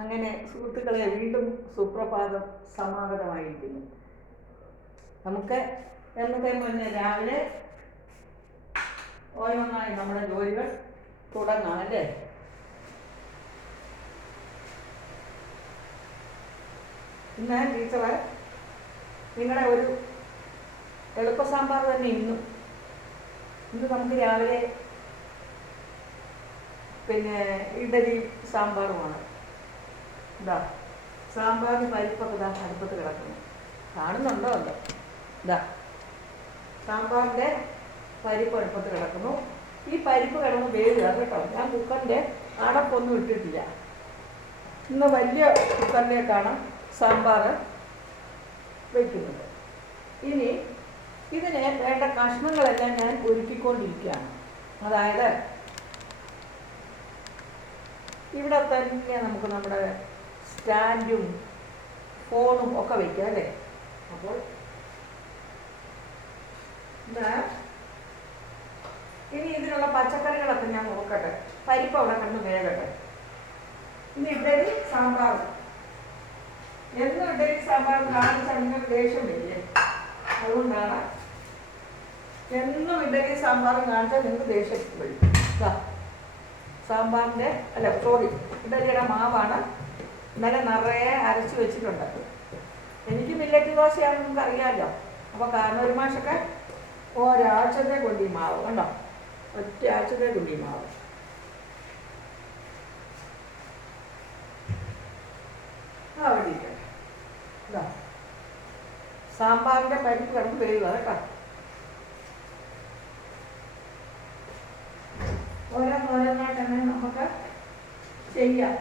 അങ്ങനെ സുഹൃത്തുക്കളെ, വീണ്ടും സുപ്രഭാതം സമാഗതമായിരിക്കുന്നു. നമുക്ക് എന്നത്തെ മുന്നേ രാവിലെ ഓരോന്നായി നമ്മുടെ ജോലികൾ തുടങ്ങാം അല്ലേ? ഇന്ന് ടീച്ചറ് നിങ്ങളുടെ ഒരു എളുപ്പ സാമ്പാർ തന്നെ ഇന്ന് നമുക്ക് രാവിലെ ഇഡലി സാമ്പാറുമാണ്. ഇതാ സാമ്പാറിന് പരിപ്പൊക്കെ ഇതാ അടുപ്പത്ത് കിടക്കുന്നു, കാണുന്നുണ്ടോ? അല്ല, ഇതാ സാമ്പാറിൻ്റെ പരിപ്പ് അടുപ്പത്ത് കിടക്കുന്നു. ഈ പരിപ്പ് കിടന്ന് വേവുക കേട്ടോ. ഞാൻ കുക്കറിൻ്റെ അടപ്പൊന്നും ഇട്ടിട്ടില്ല. ഇന്ന് വലിയ കുക്കറിലേക്കാണ് സാമ്പാർ വയ്ക്കുന്നത്. ഇനി ഇതിന് വേണ്ട കഷ്ണങ്ങളെല്ലാം ഞാൻ ഒരുക്കിക്കൊണ്ടിരിക്കുകയാണ്. അതായത് ഇവിടെ തന്നെ നമുക്ക് നമ്മുടെ സ്റ്റാൻഡും ഫോണും ഒക്കെ വയ്ക്കാം അല്ലേ? അപ്പോൾ ഇനി ഇതിനുള്ള പച്ചക്കറികളൊക്കെ ഞാൻ നോക്കട്ടെ. പരിപ്പ് അവിടെ കണ്ട് വേകട്ടെ. ഇനി ഇഡലി സാമ്പാർ, എന്നും ഇഡലി സാമ്പാർ കാണിച്ചാൽ നിങ്ങൾക്ക് ദേഷ്യം വരില്ലേ? അതുകൊണ്ടാണ് എന്നും ഇഡലി സാമ്പാറും കാണിച്ചാൽ നിങ്ങൾക്ക് ദേഷ്യം വരും. സാമ്പാറിൻ്റെ ഇഡലിയുടെ മാവാണ് ഇന്നലെ നിറയെ അരച്ച് വെച്ചിട്ടുണ്ട്. എനിക്ക് മില്ലറ്റ് ദോശയാണെന്ന് നമുക്ക് അറിയാമല്ലോ. അപ്പോൾ കാരണവർ മാഷൊക്കെ ഒരാഴ്ചത്തെ കൊണ്ട് ഈ മാവ് കണ്ടോ, ഒറ്റ ആഴ്ചത്തെ കൊണ്ട് ഈ മാവ്. അവിടെ ഇരിക്കട്ടെ. ഇതാ സാമ്പാറിൻ്റെ പരിപ്പ് കിടന്ന് വേവുക കേട്ടോ. ഓരോന്നോരോന്നായിട്ട് തന്നെ നമുക്ക് ചെയ്യാം.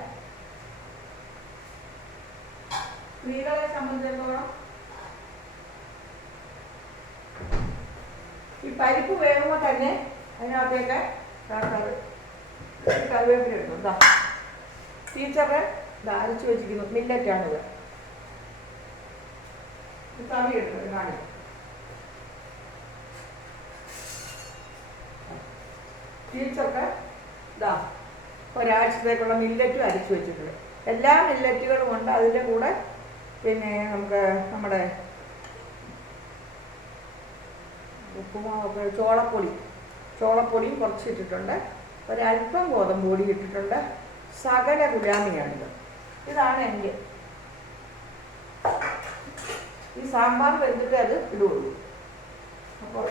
സ്ത്രീകളെ സംബന്ധിച്ചിടത്തോളം ഈ പരിപ്പ് വേകുമ്പോൾ തന്നെ അതിനകത്തേക്ക് കറിവേപ്പില ഇടുന്നു. എന്താ ടീച്ചറെ അരച്ച് വെച്ചിരിക്കുന്നു, മില്ലറ്റാണിത്. തവി എടുക്കുന്നത് കാണും. ടീച്ചർക്ക് ഒരാഴ്ചത്തേക്കുള്ള മില്ലറ്റും അരച്ച് വെച്ചിട്ടുണ്ട്. എല്ലാ മില്ലറ്റുകളും ഉണ്ട്. അതിൻ്റെ കൂടെ നമുക്ക് നമ്മുടെ ഉപ്പുമാവൊക്കെ ചോളപ്പൊടിയും കുറച്ച് ഇട്ടിട്ടുണ്ട്. ഒരല്പം ഗോതമ്പ് പൊടി ഇട്ടിട്ടുണ്ട്. സകല ഗുലാമിയാണിത്. ഇതാണ് എൻ്റെ ഈ സാമ്പാർ വെച്ചിട്ട് അത് ഇടുള്ളൂ. അപ്പോൾ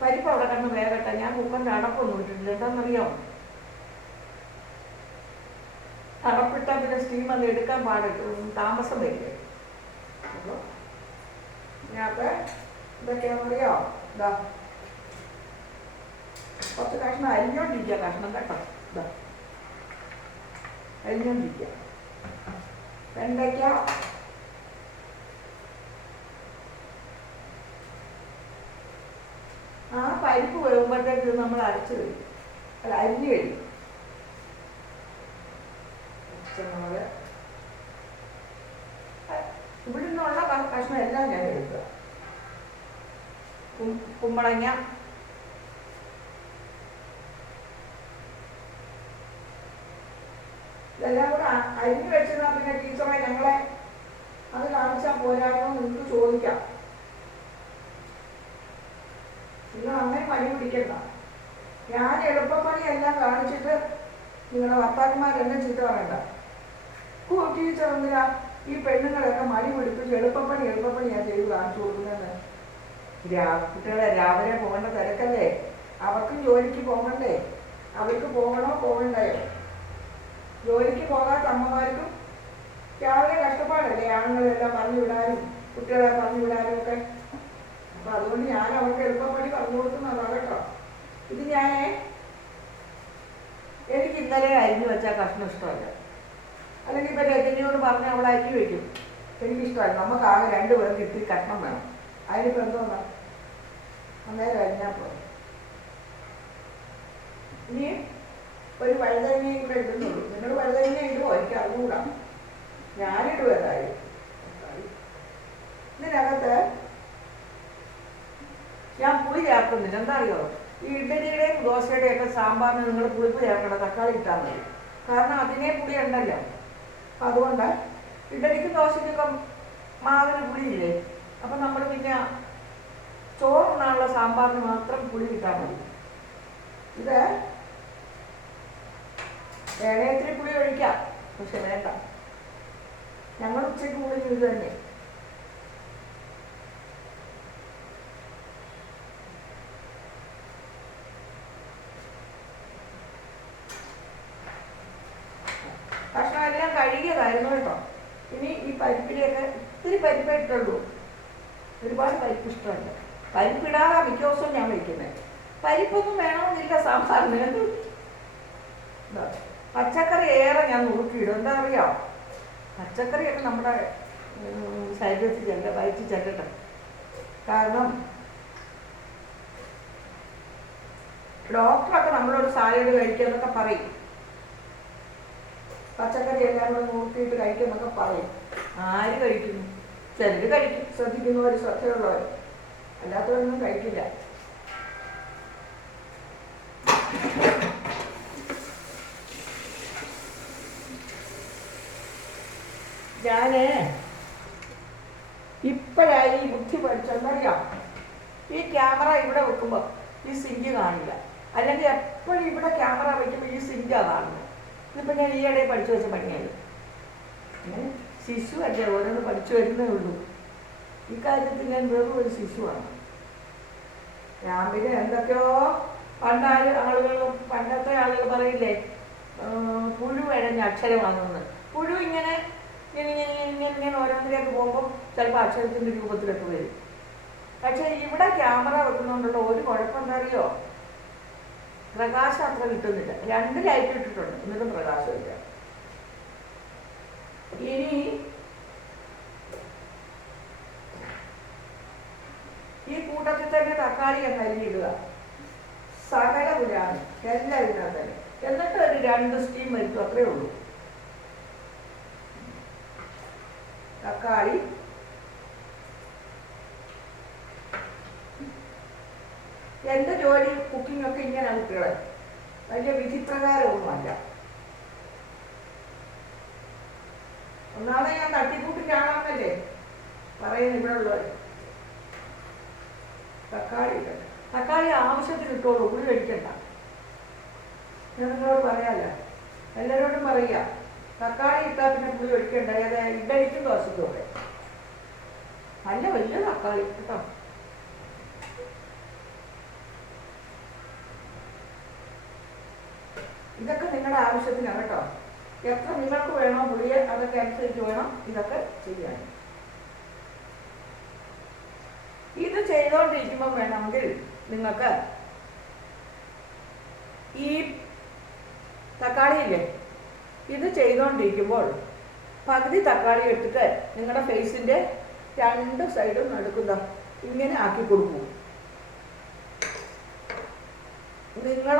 പരിപ്പ് അവിടെ കണ്ട് വേകട്ടെ. ഞാൻ കുക്കറിൻ്റെ അടപ്പൊന്നും ഇട്ടിട്ടില്ല. എന്താണെന്നറിയാമോ? അടപ്പിട്ടാൽ പിന്നെ സ്റ്റീം അത് എടുക്കാൻ താമസം വരില്ലേ? അപ്പോൾ ഇതിനകത്ത് ഇതൊക്കെയാണെന്നറിയാമോ? കുറച്ച് കഷ്ണം അരിഞ്ഞോണ്ടിരിക്കുക. കഷ്ണം കേട്ടോ, അരിഞ്ഞോണ്ടിരിക്കുക. വെണ്ടയ്ക്ക ആ പരിപ്പ് വേകുമ്പോഴത്തേക്ക് നമ്മൾ അരച്ച് കഴിയും, അരിഞ്ഞു കഴിയും. ഇവിടെ നിന്നുള്ള കഷ്ണം എല്ലാം ഞാൻ എടുക്കുക. കുമ്പളങ്ങ, ഇതെല്ലാം കൂടെ അരിഞ്ഞു വെച്ചിരുന്നാൽ പിന്നെ ടീച്ചറെ ഞങ്ങളെ അത് കാണിച്ചാൽ പോരായോ നിങ്ങൾക്ക് ചോദിക്കാം. നിങ്ങൾ അങ്ങനെ പണി പിടിക്കണ്ട. ഞാൻ എളുപ്പപ്പണി എല്ലാം കാണിച്ചിട്ട് നിങ്ങളുടെ ഭർത്താക്കന്മാരെല്ലാം ചീത്ത പറയണ്ട. ടീച്ചർ എന്തിനാ ഈ പെണ്ണുങ്ങളെയൊക്കെ മടി പിടിപ്പിച്ച് എളുപ്പപ്പണിയാ ചെയ്ത് കാണിച്ചു കൊടുക്കുന്നത്? കുട്ടികളെ രാവിലെ പോകേണ്ട തിരക്കല്ലേ? അവർക്കും ജോലിക്ക് പോകണ്ടേ? അവർക്ക് പോകണോ പോകണ്ടയോ? ജോലിക്ക് പോകാത്ത അമ്മമാർക്കും രാവിലെ കഷ്ടപ്പാടല്ലേ? ആണുങ്ങളെല്ലാം പറഞ്ഞു വിടാനും കുട്ടികളെ പറഞ്ഞു വിടാനും ഒക്കെ. അപ്പം അതുകൊണ്ട് ഞാൻ അവർക്ക് എളുപ്പപ്പണി പറഞ്ഞു കൊടുക്കുന്നതാണ് കേട്ടോ. ഇത് എനിക്ക് ഇന്നലെ അരിഞ്ഞു വെച്ചാൽ കഷ്ണം ഇഷ്ടമല്ല. അല്ലെങ്കിൽ ഇപ്പം രജനിയോട് പറഞ്ഞ് അവൾ അരിഞ്ഞു വയ്ക്കും, എനിക്കിഷ്ടമല്ല. നമുക്ക് ആകെ 2 പേർക്ക് ഇത്തിരി കഷ്ണം വേണം. അതിനിപ്പോൾ എന്തോന്നാ അന്നേരം അരിഞ്ഞാൽ പോലെ. ഇനി ഒരു വഴുതനങ്ങയും കൂടെ ഇടുന്നുള്ളൂ. നിങ്ങൾ വഴുതനങ്ങ ഇടുമോ? എനിക്ക് അറിഞ്ഞുകൂടാ. ഞാനിടും ഏതായാലും. ഇതിനകത്ത് ഞാൻ പുളി ചേർക്കുന്നില്ല. എന്താ അറിയോ? ഈ ഇഡ്ഡലിയുടെയും ദോശയുടെയും ഒക്കെ സാമ്പാറിന് നിങ്ങൾ പുളിപ്പ് ചേർക്കണം. തക്കാളി ഇട്ടാൽ മതി. കാരണം അതിനെ പുളി ഉണ്ടല്ലോ. അതുകൊണ്ട് ഇഡലിക്കും ദോശയ്ക്കൊക്കെ മാവിന് പുളിയില്ലേ, അപ്പം നമ്മൾ പിന്നെ ചോറുണ്ണാനുള്ള സാമ്പാറിന് മാത്രം പുളി കിട്ടാൻ മതി. ഇത് വേണേത്തിരി പുളി ഒഴിക്കാം, പക്ഷെ വേണ്ട, ഞങ്ങൾ ഉച്ചയ്ക്ക് കൂടുതൽ ഇത് തന്നെ. ഭക്ഷണം എല്ലാം കഴുകിയതായിരുന്നു കേട്ടോ. ഇനി ഈ പരിപ്പിലേക്ക് ഇത്തിരി പരിപ്പേ ഇട്ടുള്ളൂ, ഒരുപാട് പരിപ്പ് ഇഷ്ടമുണ്ട്. പരിപ്പിടാതെ മിക്ക ദിവസവും ഞാൻ വയ്ക്കുന്നത്. പരിപ്പൊന്നും വേണമെന്നില്ല സാമ്പാറിന്. പച്ചക്കറി ഏറെ ഞാൻ നുറുക്കിയിടും. എന്താ അറിയാം, പച്ചക്കറിയൊക്കെ നമ്മുടെ ശരീരത്തിൽ വയറ്റിൽ ചെല്ലട്ടെ. കാരണം ഡോക്ടറൊക്കെ നമ്മളോട് സാലഡ് കഴിക്കാന്നൊക്കെ പറയും, പച്ചക്കറി എല്ലാം കൂടെ നുറുക്കിയിട്ട് കഴിക്കുമെന്നൊക്കെ പറയും. ആര് കഴിക്കുന്നു? ചിലർ കഴിക്കും, ശ്രദ്ധിക്കുന്നവർ, ശ്രദ്ധയുള്ളവർ, അല്ലാത്തവരൊന്നും കഴിക്കില്ല. ഞാന് ഇപ്പോഴായി ഈ ബുദ്ധി പഠിച്ചെന്നറിയാം. ഈ ക്യാമറ ഇവിടെ വെക്കുമ്പോൾ ഈ സിങ്ക് കാണില്ല, അല്ലെങ്കിൽ എപ്പോഴും ഇവിടെ ക്യാമറ വയ്ക്കുമ്പോൾ ഈ സിങ്കാണ് കാണുന്നത്. ഇതിപ്പോൾ ഞാൻ ഈയിടെ പഠിച്ചു വെച്ച പണിയായി. ശിശു അല്ലേ, ഓരോന്ന് പഠിച്ചു വരുന്നേ ഉള്ളൂ. ഈ കാര്യത്തിൽ ഞാൻ വെറും ഒരു ശിശുവാണ്. ഞാൻ പിന്നെ എന്തൊക്കെയോ പണ്ടത്തെ ആളുകൾ പറയില്ലേ, പുഴു ഇഴഞ്ഞ അക്ഷരമാണെന്ന്. പുഴു ഇങ്ങനെ ഇങ്ങനെ ഓരോന്നിലേക്ക് പോകുമ്പോൾ ചിലപ്പോൾ അക്ഷരത്തിൻ്റെ രൂപത്തിലൊക്കെ വരും. പക്ഷേ ഇവിടെ ക്യാമറ വെക്കുന്നതുകൊണ്ടുള്ള ഒരു കുഴപ്പം എന്താ അറിയോ, പ്രകാശം അത്ര കിട്ടുന്നില്ല. 2 ലൈറ്റ് ഇട്ടിട്ടുണ്ട്, എന്നിട്ടും പ്രകാശമില്ല. ഇനി ഈ കൂട്ടത്തിൽ തന്നെ തക്കാളി എന്ന് അരിഞ്ഞിടുക, സകല പുരാണ് എല്ലാം ഇതിനകത്ത് തന്നെ. എന്നിട്ട് ഒരു 2 സ്റ്റീം വരുത്തും, അത്രയേ ഉള്ളൂ. തക്കാളി എൻ്റെ ജോലി കുക്കിങ്ങൊക്കെ ഇങ്ങനെ കുട്ടികളെ വലിയ വിധിപ്രകാരമൊന്നുമല്ല. ഒന്നാമത് ഞാൻ തട്ടിക്കൂട്ടിട്ടാണെന്നല്ലേ പറയുന്നത് ഇവിടെ ഉള്ളവർ. തക്കാളി ആവശ്യത്തിന് ഇട്ടോളൂ, പുളി കഴിക്കണ്ട. ഞാൻ നിങ്ങളോട് പറയാമല്ലോ, എല്ലാവരോടും പറയുക, തക്കാളി ഇട്ടാൽ പിന്നെ പുളി ഒഴിക്കണ്ട. ഏതായാലും ഇഡലിക്കും ദോശയ്ക്കും ഒക്കെ നല്ല വലിയ തക്കാളി കേട്ടോ. ഇതൊക്കെ നിങ്ങളുടെ ആവശ്യത്തിനാണ് കേട്ടോ. എത്ര നിങ്ങൾക്ക് വേണോ പുളിയെ അതൊക്കെ അനുസരിച്ച് വേണം ഇതൊക്കെ ചെയ്യാൻ. ഇത് ചെയ്തുകൊണ്ടിരിക്കുമ്പോൾ വേണമെങ്കിൽ നിങ്ങൾക്ക് ഈ തക്കാളിയില്ലേ, ഇത് ചെയ്തുകൊണ്ടിരിക്കുമ്പോൾ പകുതി തക്കാളി എടുത്തിട്ട് നിങ്ങളുടെ ഫേസിൻ്റെ 2 സൈഡും നടക്കുന്ന ഇങ്ങനെ ആക്കി കൊടുക്കൂ. നിങ്ങൾ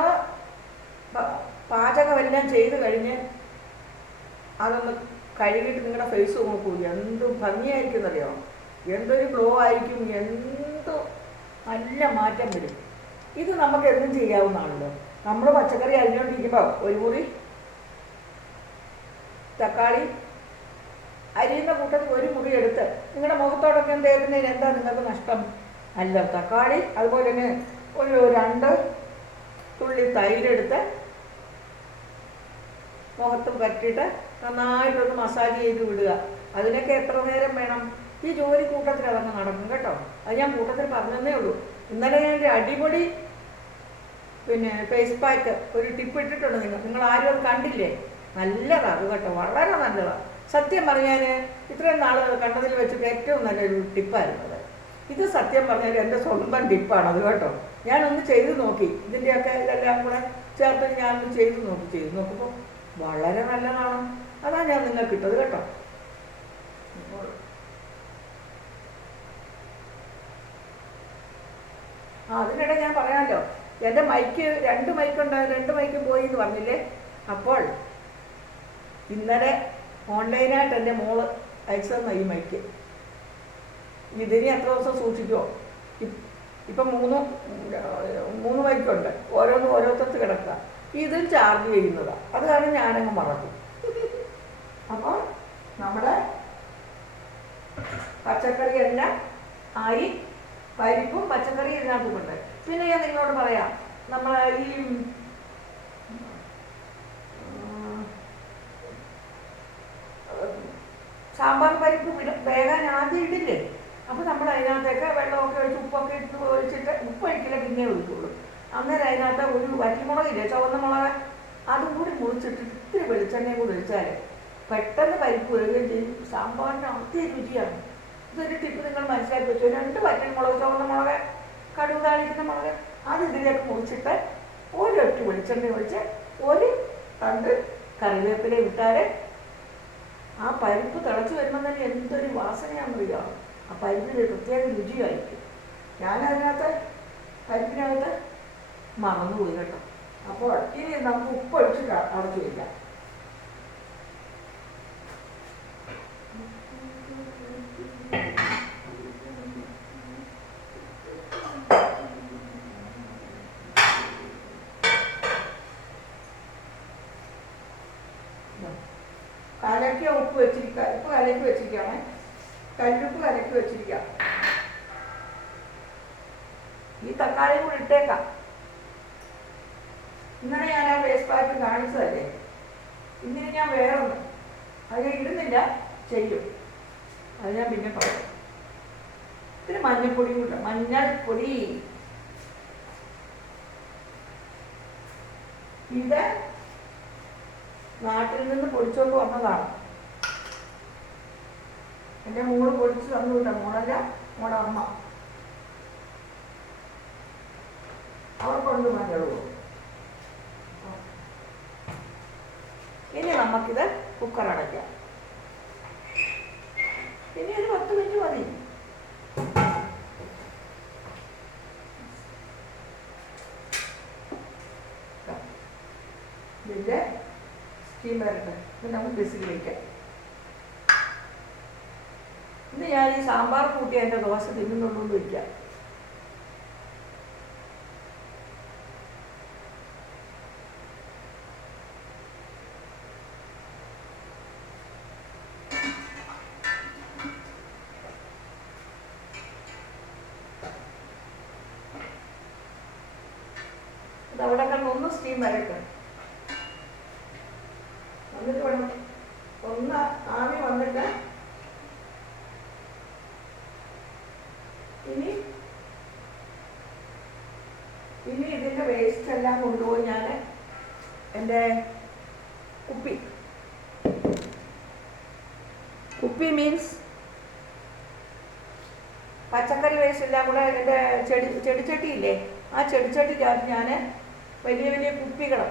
പാചകമെല്ലാം ചെയ്ത് കഴിഞ്ഞ് അതൊന്ന് കഴുകിയിട്ട് നിങ്ങളുടെ ഫേസ് നോക്കൂ, എന്ത് ഭംഗിയായിരിക്കും എന്നറിയോ, എന്തൊരു ഗ്ലോ ആയിരിക്കും, എന്ത് നല്ല മാറ്റം വരും. ഇത് നമുക്ക് എന്തും ചെയ്യാവുന്നതാണല്ലോ. നമ്മൾ പച്ചക്കറി അരിഞ്ഞുകൊണ്ടിരിക്കുമ്പോൾ ഒരു മുറി തക്കാളി അരിയുന്ന കൂട്ടത്തിൽ ഒരു മുറി എടുത്ത് നിങ്ങളുടെ മുഖത്തോടൊക്കെ തേക്കുന്നതിന് എന്താ നിങ്ങൾക്ക് നഷ്ടം? അല്ല, തക്കാളി അതുപോലെ തന്നെ ഒരു 2 തുള്ളി തൈരെടുത്ത് മുഖത്ത് പറ്റിയിട്ട് നന്നായിട്ടൊന്ന് മസാജ് ചെയ്ത് വിടുക. അതിനൊക്കെ എത്ര നേരം വേണം? ഈ ജോലി കൂട്ടത്തിൽ അതങ്ങ് നടക്കും കേട്ടോ. അത് ഞാൻ കൂട്ടത്തിൽ പറഞ്ഞതേ ഉള്ളൂ. ഇന്നലെ ഞാൻ ഒരു അടിപൊളി ഫേസ് പാക്ക് ഒരു ടിപ്പ് ഇട്ടിട്ടുണ്ട്. നിങ്ങൾ ആരും അത് കണ്ടില്ലേ? നല്ലതാണ് കേട്ടോ, വളരെ നല്ലതാണ്. സത്യം പറഞ്ഞാൽ ഇത്രയും നാൾ കണ്ടതിൽ വെച്ചിട്ട് ഏറ്റവും നല്ലൊരു ടിപ്പായിരുന്നു അത്. ഇത് സത്യം പറഞ്ഞാൽ എൻ്റെ സ്വന്തം ടിപ്പാണത് കേട്ടോ. ഞാനൊന്ന് ചെയ്ത് നോക്കി, ഇതിൻ്റെയൊക്കെ ഇതെല്ലാം കൂടെ ചേർത്ത് ഞാനൊന്ന് ചെയ്ത് നോക്കുമ്പോൾ വളരെ നല്ലതാണ്. അതാണ് ഞാൻ നിങ്ങൾക്ക് ഇട്ടത് കേട്ടോ. അതിനിടെ ഞാൻ പറയാമല്ലോ, എൻ്റെ മൈക്ക് 2 മൈക്കുണ്ടായിരുന്നു, 2 മൈക്കും പോയി എന്ന് പറഞ്ഞില്ലേ. അപ്പോൾ ഇന്നലെ ഓൺലൈനായിട്ട് എൻ്റെ മോള് അയച്ചു തന്ന ഈ മൈക്ക്, ഇതിനി എത്ര ദിവസം സൂക്ഷിക്കുമോ? ഇപ്പം 3 മൈക്കുണ്ട്, ഓരോരുത്തർക്ക് കിടക്കുക. ഇതും ചാർജ് ചെയ്യുന്നതാണ്. അത് കാരണം ഞാനങ്ങ് മറക്കും. അപ്പോൾ നമ്മുടെ പച്ചക്കറിയെല്ലാം ആയി. പരിപ്പും പച്ചക്കറിയും ഇതിനകത്തുണ്ട്. പിന്നെ ഞാൻ നിങ്ങളോട് പറയാം, നമ്മൾ ഈ സാമ്പാർ പരിപ്പ് വേഗം ആദ്യം ഇടില്ലേ, അപ്പോൾ നമ്മൾ അതിനകത്തേക്ക് വെള്ളമൊക്കെ ഒഴിച്ച് ഉപ്പൊക്കെ ഇട്ട് ഒഴിച്ചിട്ട്, ഉപ്പ് ഒഴിക്കില്ല പിന്നെ ഒഴിക്കുള്ളൂ. അന്നേരം അതിനകത്ത് ഒരു വറ്റൽമുളകില്ലേ, ചുവന്ന മുളക്, അതും കൂടി മുറിച്ചിട്ട് ഇത്തിരി വെളിച്ചെണ്ണയും കൂടി ഒഴിച്ചാൽ പെട്ടെന്ന് പരിപ്പ് വരികയും ചെയ്യും. സാമ്പാറിന് അത്യ രുചിയാണ്. ഇതൊരു ടിപ്പ് നിങ്ങൾ മനസ്സിലാക്കി വെച്ചു. 2 വറ്റൽമുളക്, ചുവന്ന മുളക്, കടുക് താളിക്കുന്ന മുളക്, അത് ഇതിലേക്ക് മുറിച്ചിട്ട് ഒരൊറ്റ വെളിച്ചെണ്ണ ഒഴിച്ച് ഒരു തണ്ട് കറിവേപ്പില വിട്ടാൽ ആ പരിപ്പ് തിളച്ച് വരുമ്പോൾ തന്നെ എന്തൊരു വാസനയാണെന്നറിയാം. ആ പരിപ്പിന് പ്രത്യേക രുചിയായിരിക്കും. ഞാനതിനകത്ത് പരിപ്പിനകത്ത് മറന്നുപോയി കേട്ടോ. അപ്പോൾ ഇനി നമുക്ക് ഉപ്പൊഴിച്ച് അടച്ചു വയ്ക്കാം. കലക്കിയ ഉപ്പ് വെച്ചിരിക്കുക, ഉപ്പ് കലക്കി വെച്ചിരിക്കുകയാണ്, കല്ലുപ്പ് കലക്കി വെച്ചിരിക്കുക. ഈ തക്കാളി കൂടി ഇട്ടേക്കാം. ഇന്നലെ ഞാൻ ആ വേസ്റ്റ് പാക്ക് കാണിച്ചതല്ലേ, ഇന്നിന് ഞാൻ വേറൊന്ന് അത് ഇടുന്നില്ല, ചെയ്യും. അത് ഞാൻ പിന്നെ പറയാം. ഇതിന് മഞ്ഞൾപ്പൊടി കൂട്ട, മഞ്ഞൾപ്പൊടി ഇത് നാട്ടിൽ നിന്ന് പൊടിച്ചോണ്ട് വന്നതാണ്. എൻ്റെ മോള് പൊടിച്ച് തന്നുവിട്ട, മോളല്ല മോളെ അമ്മ, അവർക്കൊണ്ട് മഞ്ഞളുള്ളൂ. ഇനി നമുക്കിത് കുക്കർ അടയ്ക്കാം. ഇനി ഒരു 10 മിനിറ്റ് മതി. ഇതിൻ്റെ സ്റ്റീം വരട്ടെ, ഇത് നമുക്ക് ബിസിൽ വയ്ക്കാം. ഇന്ന് ഞാൻ ഈ സാമ്പാർ കൂട്ടി എൻ്റെ ദോശ തിന്നുന്നുള്ളൂ എന്ന് വയ്ക്കാം. ഇതവിടെ കിടന്ന് സ്റ്റീം വരട്ടെ. എന്നിട്ട് വേണം ഒന്ന് ആവി വന്നിട്ട് ഇനി ഇതിൻ്റെ വേസ്റ്റ് എല്ലാം കൊണ്ടുപോയി ഞാൻ എൻ്റെ കുപ്പി മീൻസ് പച്ചക്കറി വേസ്റ്റ് എല്ലാം കൂടെ എൻ്റെ ചെടിച്ചട്ടിയില്ലേ, ആ ചെടിച്ചട്ടിക്കകത്ത് ഞാൻ വലിയ വലിയ കുപ്പികൾ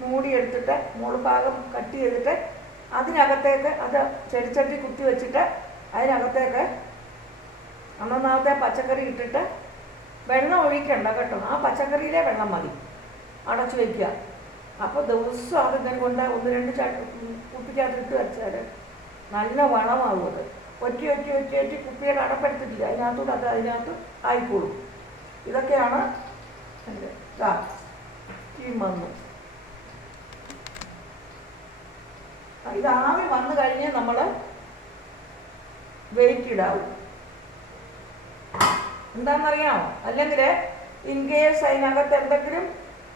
മൂടിയെടുത്തിട്ട് മുകൾ ഭാഗം കട്ട് ചെയ്തിട്ട് അതിനകത്തേക്ക് അത് ചെടിച്ചട്ടി കുത്തി വെച്ചിട്ട് അതിനകത്തേക്ക് അന്നത്തെ പച്ചക്കറി ഇട്ടിട്ട് വെള്ളം ഒഴിക്കണ്ട കേട്ടോ, ആ പച്ചക്കറിയിലെ വെള്ളം മതി, അടച്ചു വയ്ക്കുക. അപ്പോൾ ദിവസം അതിങ്ങനെ കൊണ്ട് 1-2 കുപ്പിക്കകത്തിട്ട് വെച്ചാൽ നല്ല വളമാകും. അത് ഒറ്റി കുപ്പിയുടെ അടപ്പെടുത്തിട്ടില്ല, അതിനകത്തൂടെ അത് അതിനകത്ത് ആയിക്കോളും. ഇതൊക്കെയാണ് എൻ്റെ ഈ മണ്ണ്. ഇത് ആവി വന്നു കഴിഞ്ഞ് നമ്മൾ വെയിറ്റ് ഇടാവും. എന്താണെന്നറിയാമോ? അല്ലെങ്കിൽ ഇൻകേസ് അതിനകത്ത് എന്തെങ്കിലും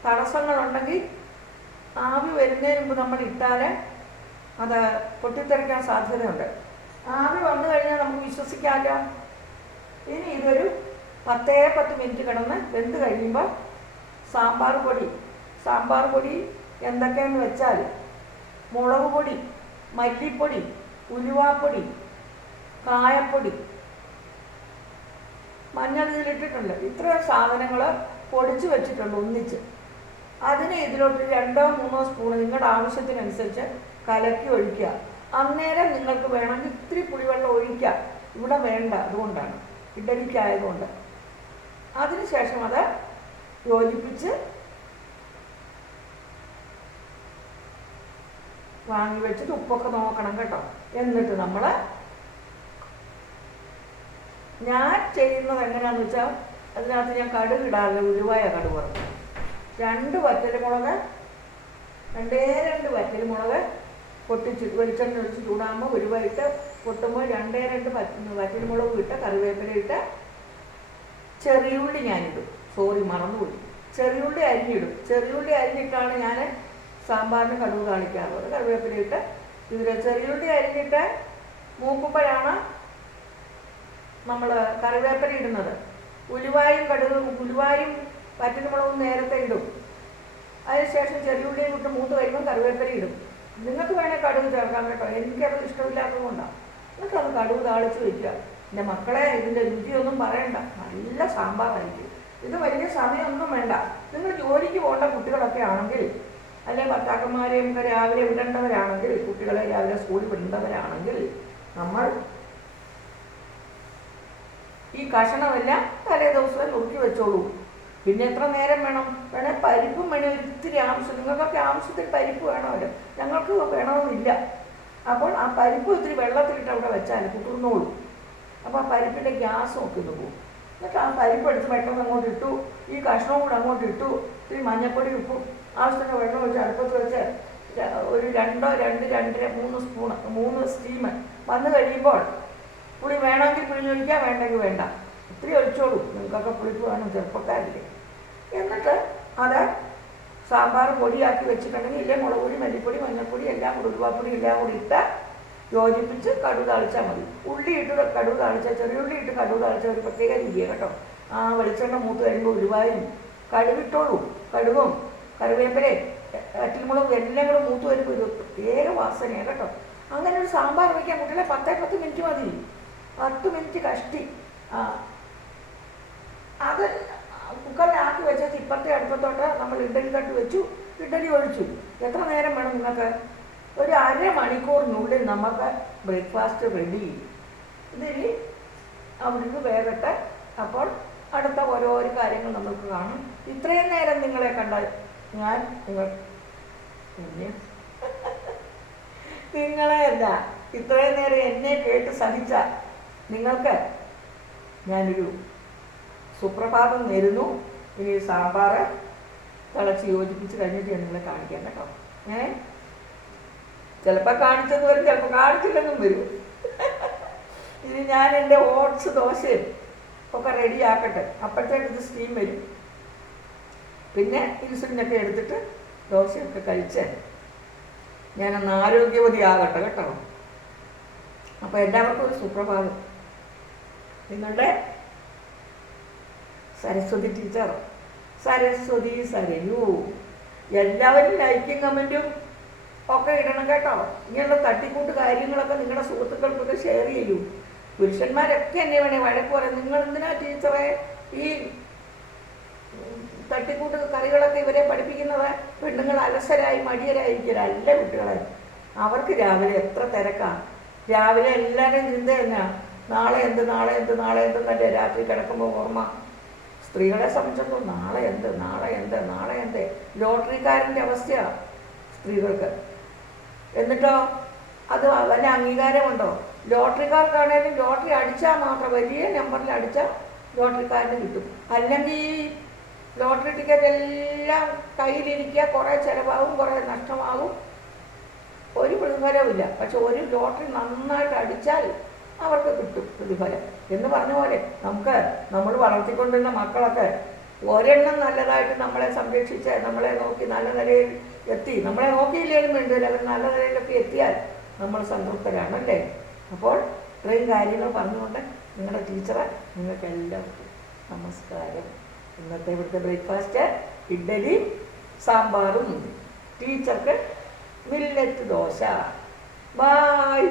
തടസ്സങ്ങളുണ്ടെങ്കിൽ ആവി വരുന്നതിന് മുമ്പ് നമ്മൾ ഇട്ടാൽ അത് പൊട്ടിത്തെറിക്കാൻ സാധ്യതയുണ്ട്. ആവി വന്നു കഴിഞ്ഞാൽ നമുക്ക് വിശ്വസിക്കാമല്ലോ. ഇനി ഇതൊരു 10 മിനിറ്റ് കിടന്ന് വെന്ത് കഴിയുമ്പോൾ സാമ്പാർ പൊടി എന്തൊക്കെയാണെന്ന് വെച്ചാൽ മുളക് പൊടി, മല്ലിപ്പൊടി, ഉലുവാപ്പൊടി, കായപ്പൊടി, മഞ്ഞൾ ഇതിലിട്ടിട്ടുണ്ട്. ഇത്രയും സാധനങ്ങൾ പൊടിച്ച് വെച്ചിട്ടുണ്ട് ഒന്നിച്ച്. അതിന് ഇതിലോട്ട് 2-3 സ്പൂൺ നിങ്ങളുടെ ആവശ്യത്തിനനുസരിച്ച് കലക്കി ഒഴിക്കുക. അന്നേരം നിങ്ങൾക്ക് വേണമെങ്കിൽ ഇത്തിരി പുളിവെള്ളം ഒഴിക്കാം, ഇവിടെ വേണ്ട, അതുകൊണ്ടാണ് ഇഡലിക്കായതുകൊണ്ട്. അതിനുശേഷം അത് യോജിപ്പിച്ച് വാങ്ങി വെച്ചിട്ട് ഉപ്പൊക്കെ നോക്കണം കേട്ടോ. എന്നിട്ട് ഞാൻ ചെയ്യുന്നത് എങ്ങനെയാണെന്ന് വെച്ചാൽ അതിനകത്ത് ഞാൻ കടുക് ഇടാറില്ല, ഉലുവായ കടുക് വറുത്ത് 2 വറ്റൽമുളക് പൊട്ടിച്ച് വെളിച്ചെണ്ണ ഒഴിച്ച് ചൂടാകുമ്പോൾ ഉലുവയിട്ട് പൊട്ടുമ്പോൾ 2 വറ്റൽമുളക് ഇട്ട് കറിവേപ്പില ഇട്ട് ചെറിയുള്ളി ഞാനിടും. സോറി, മറന്നുപോയി. ചെറിയുള്ളി അരിഞ്ഞിടും. ചെറിയുള്ളി അരിഞ്ഞിട്ടാണ് ഞാൻ സാമ്പാറിന് കടുക് താളിക്കാറുള്ളത്. കറിവേപ്പില ഇട്ട് ചെറിയുള്ളി അരിഞ്ഞിട്ട് മൂക്കുമ്പോഴാണ് നമ്മൾ കറിവേപ്പില ഇടുന്നത്. ഉലുവായും വറ്റൽമുളകും നേരത്തെ ഇടും. അതിനുശേഷം ചെറിയുള്ളിയും ഇട്ട് മൂത്ത് കഴിയുമ്പോൾ കറിവേപ്പില ഇടും. നിങ്ങൾക്ക് വേണേൽ കടുക് ചേർക്കാൻ കേട്ടോ, എനിക്കത് ഇഷ്ടമില്ലാത്തത് കൊണ്ടാണ്. നിങ്ങൾക്കത് കടുക് താളിച്ച് വയ്ക്കുക. എൻ്റെ മക്കളെ, ഇതിൻ്റെ രുചിയൊന്നും പറയണ്ട, നല്ല സാമ്പാറായിരിക്കും. ഇത് വലിയ സമയമൊന്നും വേണ്ട. നിങ്ങൾ ജോലിക്ക് പോകേണ്ട കുട്ടികളൊക്കെ ആണെങ്കിൽ, അല്ലെങ്കിൽ ഭർത്താക്കന്മാരെയും ഒക്കെ രാവിലെ വിടേണ്ടവരാണെങ്കിൽ, കുട്ടികളെ രാവിലെ സ്കൂളിൽ വിടേണ്ടവരാണെങ്കിൽ, നമ്മൾ ഈ കഷണമെല്ലാം തലേ ദിവസം നുറുക്കി വെച്ചോളൂ. പിന്നെ എത്ര നേരം വേണം? പരിപ്പും വേണം, ഒരിത്തിരി ആവശ്യം. നിങ്ങൾക്കൊക്കെ ആവശ്യത്തിൽ പരിപ്പ് വേണമല്ലോ, ഞങ്ങൾക്ക് വേണമെന്നില്ല. അപ്പോൾ ആ പരിപ്പ് ഇത്തിരി വെള്ളത്തിലിട്ട് അവിടെ വെച്ചാൽ കുതിർന്നോളൂ. അപ്പോൾ ആ പരിപ്പിൻ്റെ ഗ്യാസും ഒക്കെ ഒന്ന് പോകും. എന്നിട്ട് ആ പരിപ്പ് എടുത്ത് പെട്ടെന്ന് അങ്ങോട്ട് ഇട്ടു, ഈ കഷ്ണവും കൂടെ അങ്ങോട്ട് ഇട്ടു, ഇത്തിരി മഞ്ഞപ്പൊടി ഉപ്പും ആവശ്യത്തിന് വെള്ളം ഒഴിച്ച് അടുപ്പത്ത് വെച്ച് ഒരു 2-2.5-3 സ്പൂണ് 3 സ്റ്റീം വന്നു കഴിയുമ്പോൾ പുളി വേണമെങ്കിൽ പിഴിഞ്ഞൊഴിക്കുക, വേണ്ടെങ്കിൽ വേണ്ട. ഇത്തിരി ഒഴിച്ചോളൂ, നിങ്ങൾക്കൊക്കെ പുളിപ്പ് വേണം, ചെറുപ്പക്കാരില്ലേ. എന്നിട്ട് അത് സാമ്പാർ പൊടിയാക്കി വെച്ചിട്ടുണ്ടെങ്കിൽ ഇല്ലേ മുളക് പൊടി, മല്ലിപ്പൊടി, മഞ്ഞൾപ്പൊടി എല്ലാം കൂടി, ഉലുവാപ്പൊടി എല്ലാം കൂടി ഇട്ട് യോജിപ്പിച്ച് കടുക് താളിച്ചാൽ മതി. ഉള്ളി ഇട്ട് കടുക് താളിച്ചാൽ, ചെറിയുള്ളി ഇട്ട് കടുക് താളിച്ചാൽ ഒരു പ്രത്യേക രുചിയാണ് കേട്ടോ. ആ വെളിച്ചെണ്ണ മൂത്ത് കഴിയുമ്പോൾ ഉലുവായും കടുകിട്ടോളൂ. കടുകും കറിവേപ്പിലയും വറ്റൽമുളകും എല്ലാം കൂടെ മൂത്ത് വരുമ്പോൾ ഒരു പ്രത്യേക വാസനയാണ് കേട്ടോ. അങ്ങനെ ഒരു സാമ്പാർ വയ്ക്കാൻ കുട്ടികളെ 10 മിനിറ്റ് മതി. 10 മിനിറ്റ് കഷ്ടി. അത് കുക്കറിലാക്കി വെച്ചാൽ ഇപ്പുറത്തെ അടുപ്പത്തോട്ട് നമ്മൾ ഇഡ്ഡലി തട്ട് വെച്ചു, ഇഡ്ഡലി ഒഴിച്ചു. എത്ര നേരം വേണം നിങ്ങൾക്ക്? ഒരു അരമണിക്കൂറിനുള്ളിൽ നമുക്ക് ബ്രേക്ക്ഫാസ്റ്റ് റെഡി. ഇതിന് അവിടുന്ന് വേഗട്ടെ. അപ്പോൾ അടുത്ത ഓരോരോ കാര്യങ്ങൾ നമുക്ക് കാണും. ഇത്രയും നേരം നിങ്ങളെ കണ്ടാൽ നിങ്ങളെ അല്ല, ഇത്രയും നേരം എന്നെ കേട്ട് സഹിച്ച നിങ്ങൾക്ക് ഞാനൊരു സുപ്രഭാതം നേരുന്നു. ഇനി സാമ്പാർ തിളച്ച് യോജിപ്പിച്ച് കഴിഞ്ഞിട്ട് ഞാൻ നിങ്ങളെ കാണിക്കാം കേട്ടോ. ചിലപ്പോൾ കാണിച്ചെന്ന് വരും, ചിലപ്പോൾ കാണിച്ചില്ലെന്നും വരും. ഇനി ഞാൻ എൻ്റെ ഓട്സ് ദോശയും ഒക്കെ റെഡിയാക്കട്ടെ. അപ്പോഴത്തേക്ക് ഇത് സ്റ്റീം വരും. പിന്നെ ഇൻസുലിനൊക്കെ എടുത്തിട്ട് ദോശയൊക്കെ കഴിച്ച് ഞാനൊന്ന് ആരോഗ്യവതിയാകട്ടെ കേട്ടോ. അപ്പോൾ എല്ലാവർക്കും ഒരു സുപ്രഭാതം. നിങ്ങളുടെ സരസ്വതി ടീച്ചർ, സരസ്വതി സരയൂ. എല്ലാവരും ലൈക്കും കമൻറ്റും ഒക്കെ ഇടണം കേട്ടോ. ഇങ്ങനെയുള്ള തട്ടിക്കൂട്ട് കാര്യങ്ങളൊക്കെ നിങ്ങളുടെ സുഹൃത്തുക്കൾക്കൊക്കെ ഷെയർ ചെയ്യൂ. പുരുഷന്മാരൊക്കെ എന്നെ വേണേ വഴക്ക് പറയാം, നിങ്ങൾ എന്തിനാ ടീച്ചറെ ഈ തട്ടിക്കൂട്ട് കറികളൊക്കെ ഇവരെ പഠിപ്പിക്കുന്നത്? പെണ്ണുങ്ങൾ അലസരായി മടിയരായിരിക്കില്ല. അല്ല കുട്ടികളെ, അവർക്ക് രാവിലെ എത്ര തിരക്കാണ്. രാവിലെ എല്ലാവരുടെയും ചിന്ത തന്നെയാണ് നാളെ എന്ത്, നാളെ എന്ത്, നാളെ എന്തെന്നല്ലേ രാത്രി കിടക്കുമ്പോൾ ഓർമ്മ. സ്ത്രീകളെ സംബന്ധിച്ചിടത്തോളം നാളെ എന്ത്, നാളെ എന്ത്, നാളെ എന്ത് ലോട്ടറിക്കാരൻ്റെ അവസ്ഥയാണ് സ്ത്രീകൾക്ക്. എന്നിട്ടോ അത് വല്ല അംഗീകാരമുണ്ടോ? ലോട്ടറിക്കാർക്കാണേലും ലോട്ടറി അടിച്ചാൽ മാത്രം, വലിയ നമ്പറിൽ അടിച്ചാൽ ലോട്ടറിക്കാരന് കിട്ടും. അല്ലെങ്കിൽ ലോട്ടറി ടിക്കറ്റ് എല്ലാം കയ്യിലിരിക്കുക, കുറേ ചിലവാകും, കുറേ നഷ്ടമാകും, ഒരു പ്രതിഫലവുമില്ല. പക്ഷെ ഒരു ലോട്ടറി നന്നായിട്ട് അടിച്ചാൽ അവർക്ക് കിട്ടും പ്രതിഫലം. എന്ന് പറഞ്ഞ പോലെ നമ്മൾ വളർത്തിക്കൊണ്ടിരുന്ന മക്കളൊക്കെ ഒരെണ്ണം നല്ലതായിട്ട് നമ്മളെ സംരക്ഷിച്ച് നമ്മളെ നോക്കി നല്ല നിലയിൽ എത്തി, നമ്മളെ നോക്കിയില്ലേലും വേണ്ടില്ല, അവർ നല്ല നിലയിലൊക്കെ എത്തിയാൽ നമ്മൾ സംതൃപ്തരാണല്ലേ. അപ്പോൾ ഇത്രയും കാര്യങ്ങൾ പറഞ്ഞുകൊണ്ട് നിങ്ങളുടെ ടീച്ചറെ നിങ്ങൾക്ക് എല്ലാവർക്കും നമസ്കാരം. ഇന്നത്തെ ഇവിടുത്തെ ബ്രേക്ക്ഫാസ്റ്റ് ഇഡ്ഡലിയും സാമ്പാറും, ടീച്ചർക്ക് മില്ലറ്റ് ദോശ. ബായ്.